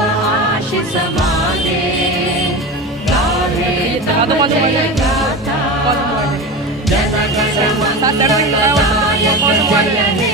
आशीष मांगे, गावे तब जय गाथा, जन गण मन गणाय जय हे।